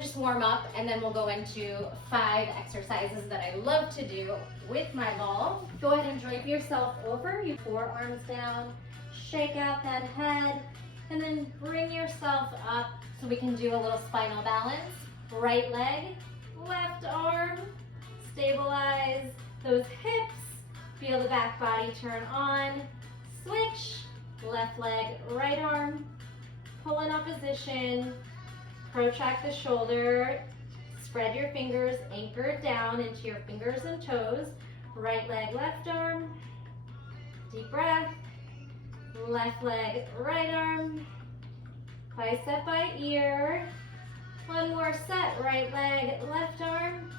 Just warm up, and then we'll go into 5 exercises that I love to do with my ball. Go ahead and drape yourself over, you forearms down, shake out that head, and then bring yourself up so we can do a little spinal balance. Right leg, left arm, stabilize those hips, feel the back body turn on, switch, left leg, right arm, pull in opposition, protract the shoulder, spread your fingers, anchor down into your fingers and toes, right leg, left arm, deep breath, left leg, right arm, bicep by ear, one more set, right leg, left arm,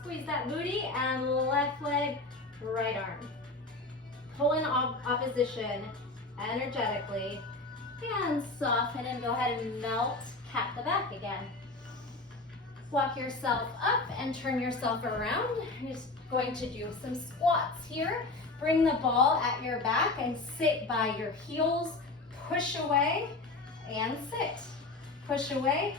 squeeze that booty, and left leg, right arm. Pull in opposition energetically, and soften and go ahead and melt, cat the back again. Walk yourself up and turn yourself around. You're just going to do some squats here. Bring the ball at your back and sit by your heels. Push away and sit. Push away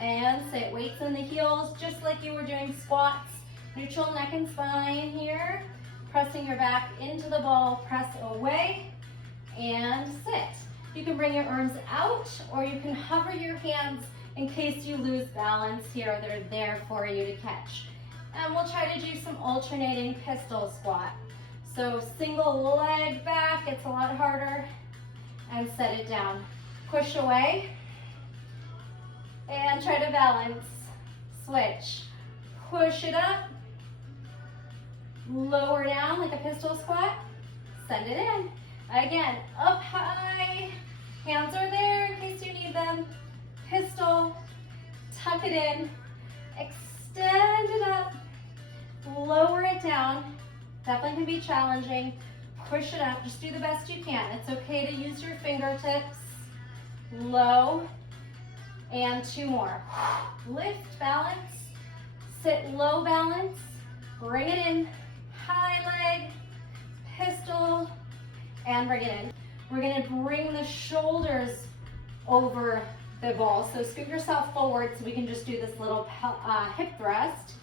and sit. Weights in the heels, just like you were doing squats. Neutral neck and spine here. Pressing your back into the ball, press away and sit. You can bring your arms out, or you can hover your hands in case you lose balance here. They're there for you to catch. And we'll try to do some alternating pistol squat. So single leg back, it's a lot harder, and set it down. Push away, and try to balance. Switch. Push it up, lower down like a pistol squat, send it in. Again, up high, hands are there in case you need them. Pistol, tuck it in, extend it up, lower it down. Definitely can be challenging. Push it up, just do the best you can. It's okay to use your fingertips. Low, and 2 more. Lift, balance, sit low, balance, bring it in, high leg, pistol, and bring it in. We're gonna bring the shoulders over the ball. So scoot yourself forward so we can just do this little hip thrust.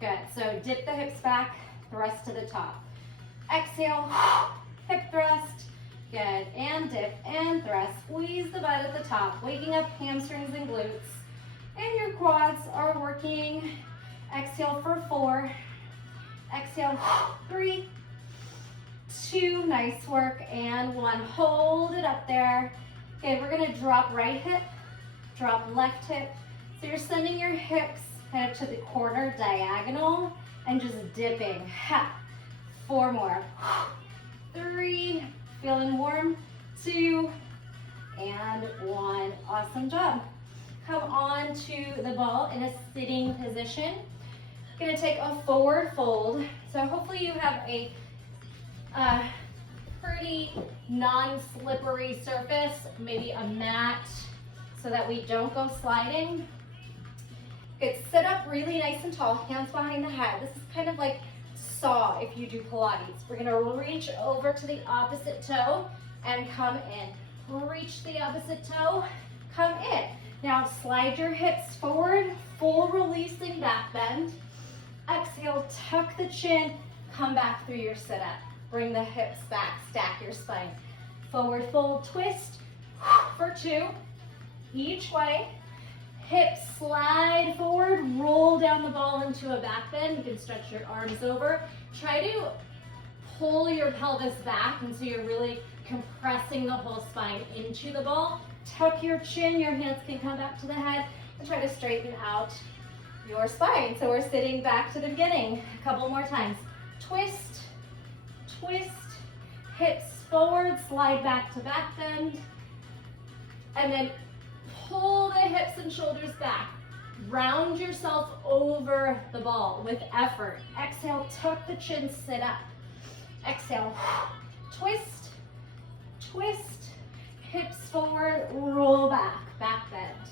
Good, so dip the hips back, thrust to the top. Exhale, hip thrust. Good, and dip and thrust. Squeeze the butt at the top, waking up hamstrings and glutes. And your quads are working. Exhale for 4. Exhale, 3, 2, nice work, and 1. Hold it up there. Okay, we're gonna drop right hip, drop left hip. So you're sending your hips kind of to the corner diagonal and just dipping. Ha. 4 more. 3, feeling warm. 2, and 1. Awesome job. Come on to the ball in a sitting position. Gonna take a forward fold. So hopefully you have a pretty non-slippery surface, maybe a mat, so that we don't go sliding. Good, sit up really nice and tall, hands behind the head. This is kind of like saw if you do Pilates. We're gonna reach over to the opposite toe and come in. Reach the opposite toe, come in. Now slide your hips forward, full releasing back bend. Exhale, tuck the chin, come back through your sit-up. Bring the hips back, stack your spine. Forward fold, twist for 2, each way. Hips slide forward, roll down the ball into a back bend. You can stretch your arms over. Try to pull your pelvis back, and so you're really compressing the whole spine into the ball. Tuck your chin, your hands can come back to the head, and try to straighten out your spine. So we're sitting back to the beginning. A couple more times. Twist, twist, hips forward, slide back to back bend, and then pull the hips and shoulders back. Round yourself over the ball with effort. Exhale, tuck the chin, sit up. Exhale, twist, twist, hips forward, roll back, back bend.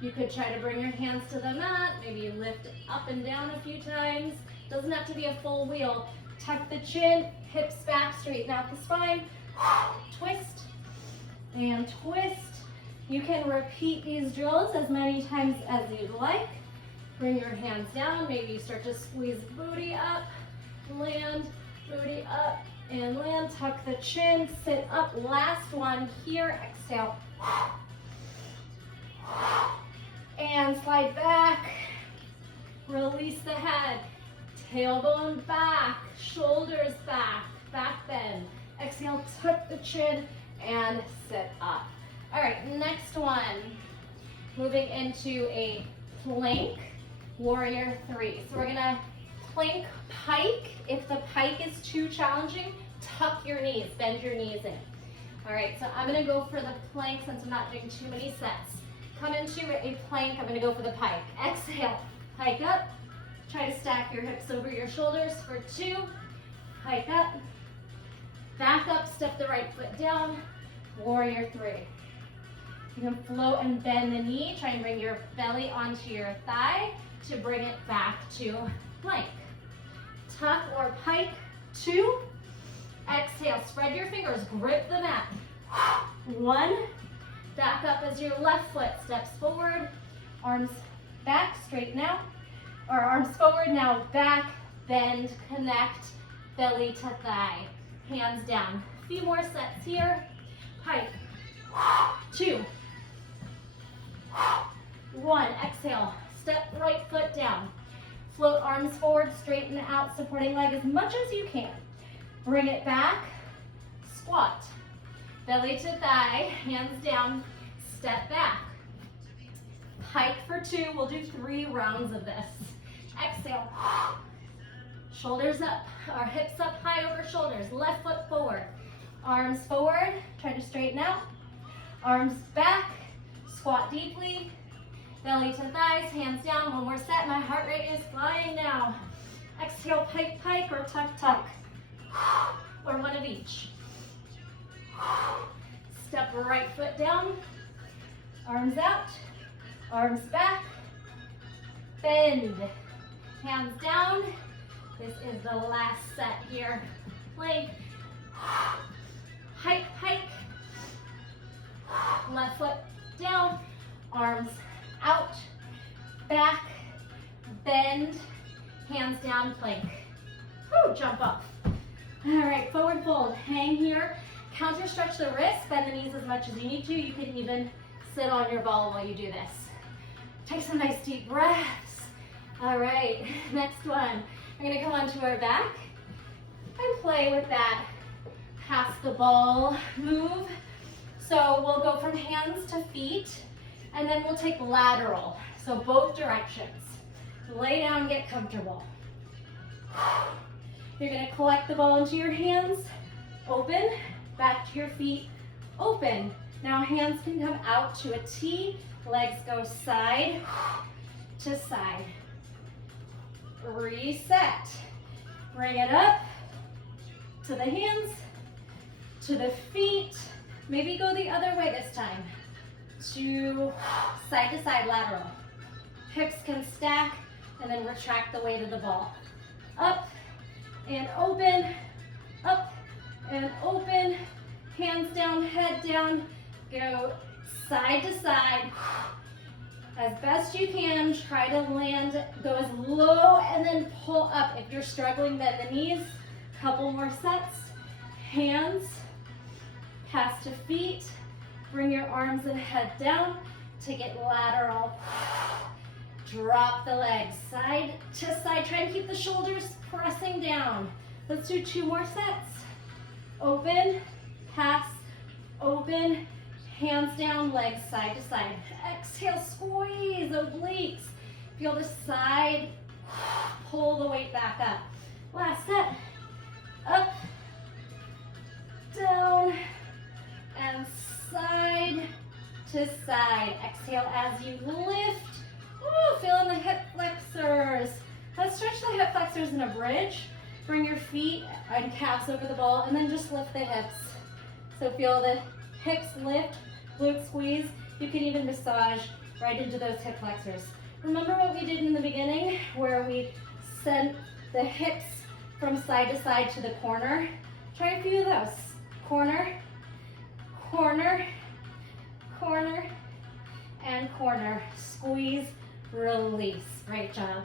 You could try to bring your hands to the mat, maybe lift up and down a few times. Doesn't have to be a full wheel. Tuck the chin, hips back, straighten out the spine. Twist and twist. You can repeat these drills as many times as you'd like. Bring your hands down. Maybe you start to squeeze booty up, land, booty up, and land. Tuck the chin, sit up. Last one here. Exhale. And slide back. Release the head. Tailbone back, shoulders back, back bend. Exhale, tuck the chin, and sit up. All right, next one. Moving into a plank, warrior 3. So we're gonna plank pike. If the pike is too challenging, tuck your knees, bend your knees in. All right, so I'm gonna go for the plank since I'm not doing too many sets. Come into a plank, I'm gonna go for the pike. Exhale, pike up. Try to stack your hips over your shoulders for 2. Hike up. Back up, step the right foot down. Warrior 3. You can float and bend the knee. Try and bring your belly onto your thigh to bring it back to plank. Tuck or pike 2. Exhale, spread your fingers, grip the mat. 1. Back up as your left foot steps forward. Arms back, straighten out. Or arms forward, now back, bend, connect, belly to thigh. Hands down. A few more sets here. Pike. 2. 1. Exhale. Step right foot down. Float arms forward, straighten out, supporting leg as much as you can. Bring it back. Squat. Belly to thigh, hands down, step back. Pike for 2. We'll do 3 rounds of this. Exhale. Shoulders up, our hips up high over shoulders. Left foot forward. Arms forward, try to straighten out. Arms back, squat deeply. Belly to thighs, hands down. One more set, my heart rate is flying now. Exhale, pike, pike, or tuck, tuck. Or one of each. Step right foot down. Arms out, arms back. Bend. Hands down. This is the last set here. Plank. Hike, hike. Left foot down. Arms out. Back. Bend. Hands down, plank. Woo, jump up. All right, forward fold. Hang here. Counter stretch the wrists. Bend the knees as much as you need to. You can even sit on your ball while you do this. Take some nice deep breaths. All right, next one. We're gonna come onto our back and play with that pass the ball move. So we'll go from hands to feet, and then we'll take lateral. So both directions. Lay down, get comfortable. You're gonna collect the ball into your hands, open, back to your feet, open. Now hands can come out to a T, legs go side to side. Reset. Bring it up to the hands, to the feet. Maybe go the other way this time. To side lateral. Hips can stack and then retract the weight of the ball. Up and open, up and open. Hands down, head down. Go side to side. As best you can, try to land, go as low and then pull up. If you're struggling, bend the knees. Couple more sets. Hands, pass to feet. Bring your arms and head down to get lateral. Drop the legs side to side. Try and keep the shoulders pressing down. Let's do 2 more sets. Open, pass, open. Hands down, legs side to side. Exhale, squeeze obliques. Feel the side, pull the weight back up. Last set. Up, down, and side to side. Exhale as you lift. Ooh, feel in the hip flexors. Let's stretch the hip flexors in a bridge. Bring your feet and calves over the ball, and then just lift the hips. So feel the hips lift. Glute squeeze. You can even massage right into those hip flexors. Remember what we did in the beginning where we sent the hips from side to side to the corner? Try a few of those. Corner, corner, corner, and corner. Squeeze, release. Great job.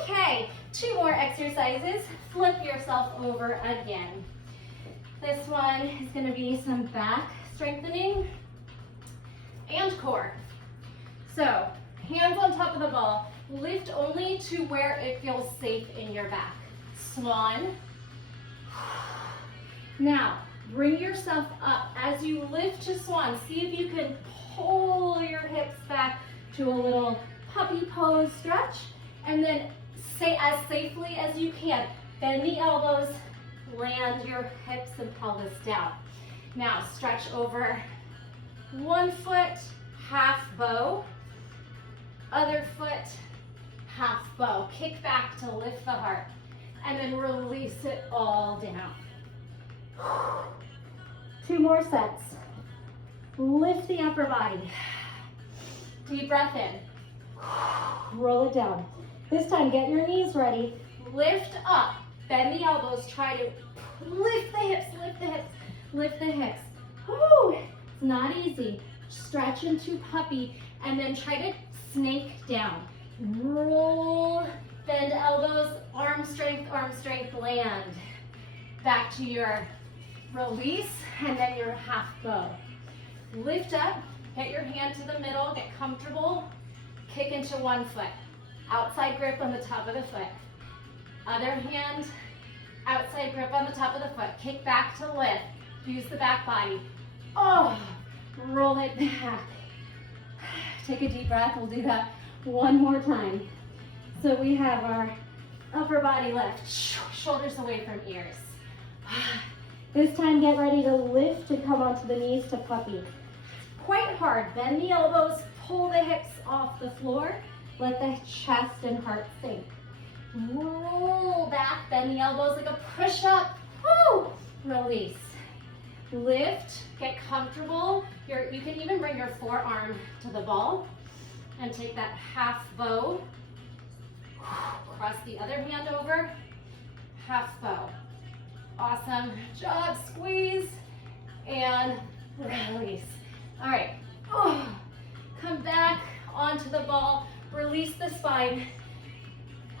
Okay, 2 more exercises. Flip yourself over again. This one is going to be some back strengthening and core. So, hands on top of the ball. Lift only to where it feels safe in your back. Swan. Now, bring yourself up. As you lift to swan, see if you can pull your hips back to a little puppy pose stretch. And then say as safely as you can. Bend the elbows, land your hips and pelvis down. Now, stretch over one foot, half bow. Other foot, half bow. Kick back to lift the heart. And then release it all down. 2 more sets. Lift the upper body. Deep breath in. Roll it down. This time, get your knees ready. Lift up. Bend the elbows. Try to lift the hips, lift the hips, lift the hips. Woo! It's not easy. Stretch into puppy and then try to snake down. Roll, bend elbows, arm strength, land. Back to your release and then your half bow. Lift up, get your hand to the middle, get comfortable, kick into one foot. Outside grip on the top of the foot. Other hand, outside grip on the top of the foot. Kick back to lift. Use the back body. Oh, roll it back. Take a deep breath. We'll do that one more time. So we have our upper body lift. Shoulders away from ears. This time, get ready to lift to come onto the knees to puppy. Quite hard. Bend the elbows. Pull the hips off the floor. Let the chest and heart sink. Roll back, bend the elbows like a push-up. Woo! Release. Lift, get comfortable. You can even bring your forearm to the ball and take that half bow. Cross the other hand over. Half bow. Awesome job. Squeeze and release. All right. Come back onto the ball. Release the spine.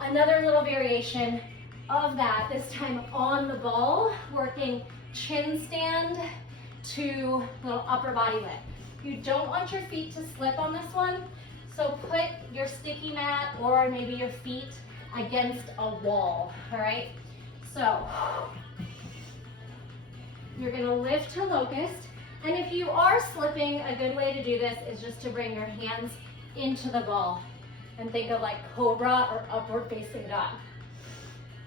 Another little variation of that, this time on the ball, working chin stand to little upper body lift. You don't want your feet to slip on this one, so put your sticky mat or maybe your feet against a wall, all right? So, you're gonna lift to locust, and if you are slipping, a good way to do this is just to bring your hands into the ball. And think of like cobra or upward facing dog.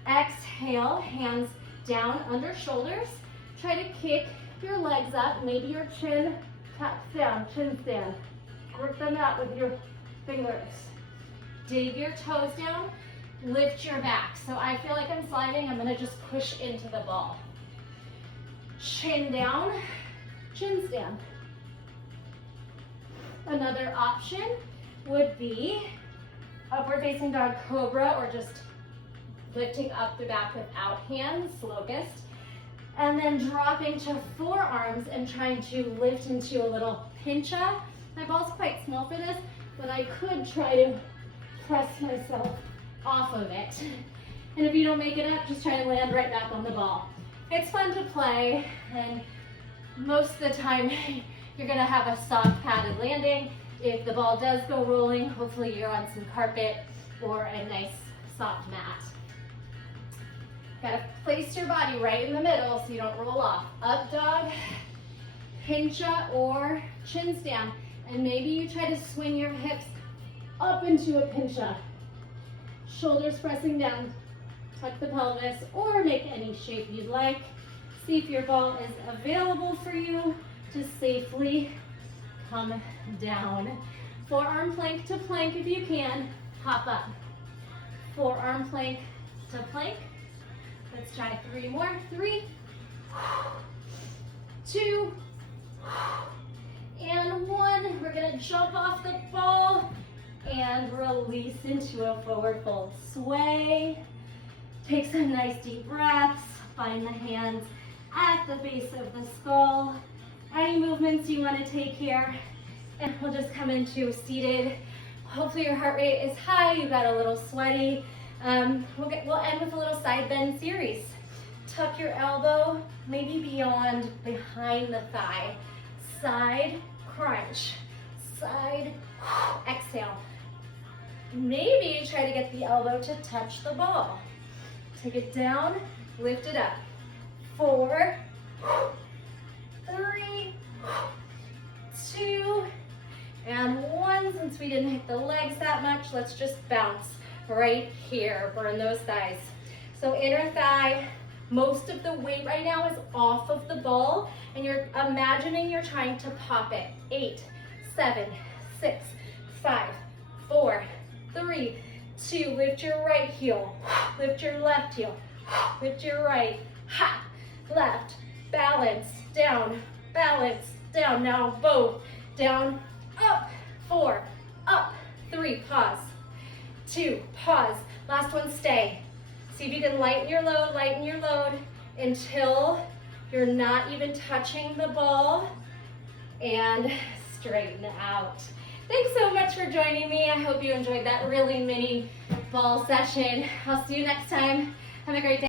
Exhale, hands down under shoulders. Try to kick your legs up, maybe your chin taps down, chin stand. Grip them out with your fingers. Dig your toes down, lift your back. So I feel like I'm sliding, I'm gonna just push into the ball. Chin down, chin stand. Another option would be upward facing dog cobra, or just lifting up the back without hands, locust. And then dropping to forearms and trying to lift into a little pincha. My ball's quite small for this, but I could try to press myself off of it. And if you don't make it up, just try to land right back on the ball. It's fun to play, and most of the time you're gonna have a soft padded landing. If the ball does go rolling, hopefully you're on some carpet or a nice soft mat. Gotta place your body right in the middle so you don't roll off. Up dog, pincha or chin stand. And maybe you try to swing your hips up into a pincha. Shoulders pressing down, tuck the pelvis, or make any shape you'd like. See if your ball is available for you to safely come down. Forearm plank to plank if you can. Hop up. Forearm plank to plank. Let's try 3 more. 3, 2, and 1. We're gonna jump off the ball and release into a forward fold. Sway. Take some nice deep breaths. Find the hands at the base of the skull. Any movements you want to take here, And we'll just come into seated. Hopefully your heart rate is high, you got a little sweaty. We'll end with a little side bend series. Tuck your elbow, maybe beyond, behind the thigh. Side crunch, side exhale. Maybe try to get the elbow to touch the ball. Take it down, lift it up. 4, 3, 2, and 1. Since we didn't hit the legs that much, let's just bounce right here. Burn those thighs. So inner thigh, most of the weight right now is off of the ball, and you're imagining you're trying to pop it. 8, 7, 6, 5, 4, 3, 2. Lift your right heel, lift your left heel, lift your right. Ha! Left, balance, down, balance, down. Now both, down, up. 4, up. 3, pause. 2, pause. Last one, stay. See if you can lighten your load until you're not even touching the ball, and straighten out. Thanks so much for joining me. I hope you enjoyed that really mini ball session. I'll see you next time. Have a great day.